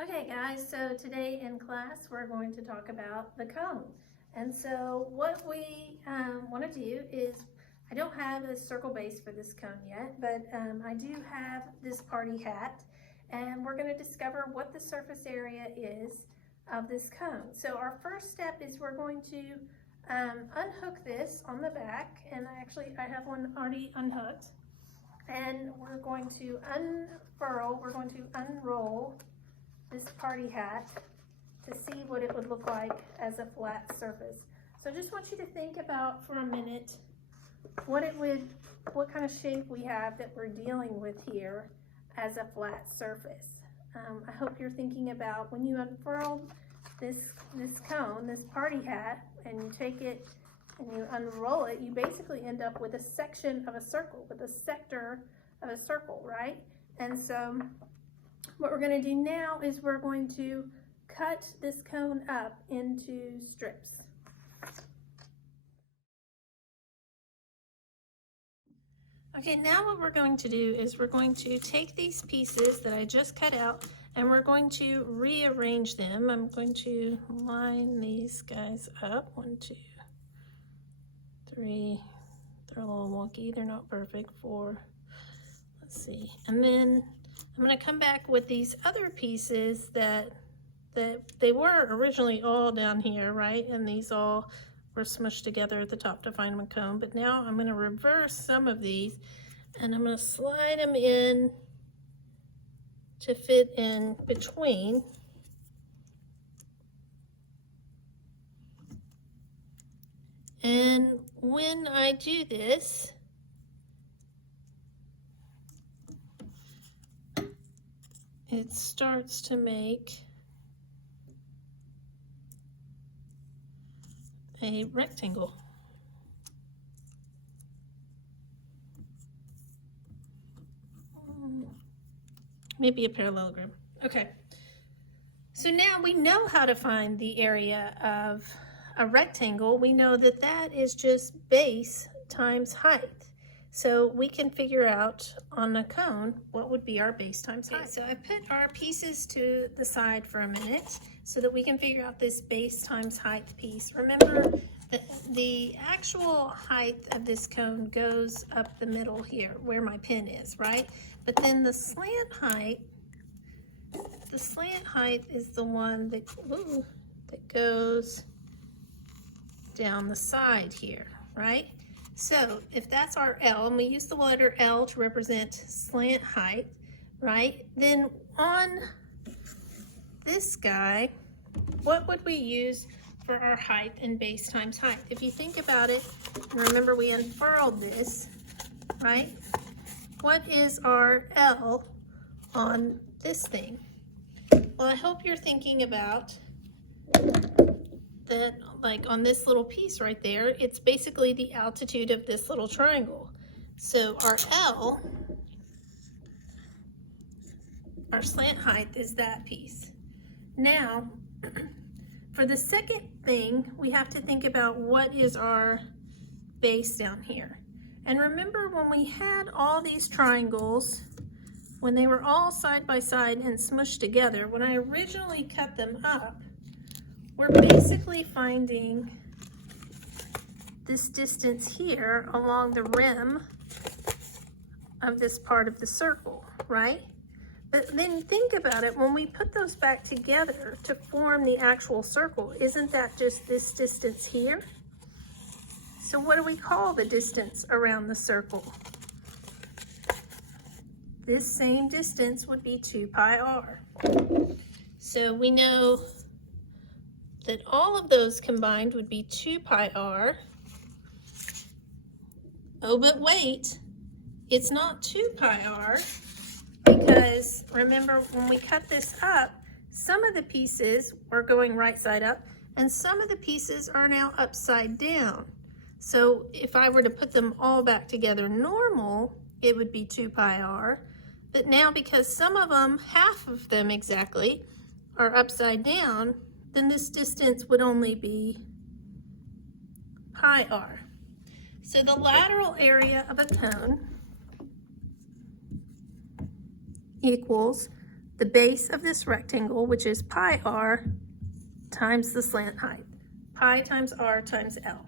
Okay guys, so today in class we're going to talk about the cone. And so what we want to do is, I don't have a circle base for this cone yet, but I do have this party hat, and we're going to discover what the surface area is of this cone. So our first step is we're going to unhook this on the back, and I have one already unhooked, and we're going to unroll this party hat to see what it would look like as a flat surface. So I just want you to think about for a minute what kind of shape we have that we're dealing with here as a flat surface. I hope you're thinking about when you unfurl this cone, this party hat, and you take it and you unroll it, you basically end up with a section of a circle, with a sector of a circle, right? And so what we're going to do now is we're going to cut this cone up into strips. Okay, now what we're going to do is we're going to take these pieces that I just cut out and we're going to rearrange them. I'm going to line these guys up. 1, 2, 3. They're a little wonky. They're not perfect. 4. Let's see. And then I'm going to come back with these other pieces that they were originally all down here, right? And these all were smushed together at the top to find my cone. But now I'm going to reverse some of these and I'm going to slide them in to fit in between. And when I do this, it starts to make a rectangle. Maybe a parallelogram. Okay. So now we know how to find the area of a rectangle. We know that that is just base times height. So we can figure out on a cone what would be our base times height. So I put our pieces to the side for a minute so that we can figure out this base times height piece. Remember that the actual height of this cone goes up the middle here where my pin is, right? But then the slant height is the one that goes down the side here, right? So if that's our L, and we use the letter L to represent slant height, right? Then on this guy, what would we use for our height and base times height? If you think about it, remember we unfurled this, right? What is our L on this thing? Well, I hope you're thinking about that, like on this little piece right there, it's basically the altitude of this little triangle. So our L, our slant height, is that piece. Now, for the second thing, we have to think about what is our base down here. And remember when we had all these triangles, when they were all side by side and smushed together, when I originally cut them up, we're basically finding this distance here along the rim of this part of the circle, right? But then think about it, when we put those back together to form the actual circle, isn't that just this distance here? So what do we call the distance around the circle? This same distance would be 2 pi r. So we know that all of those combined would be 2 pi r. Oh, but wait, it's not 2 pi r, because remember when we cut this up, some of the pieces were going right side up and some of the pieces are now upside down. So if I were to put them all back together normal, it would be 2 pi r. But now because some of them, half of them exactly, are upside down, then this distance would only be pi r. So the lateral area of a cone equals the base of this rectangle, which is pi r, times the slant height. Pi times r times L.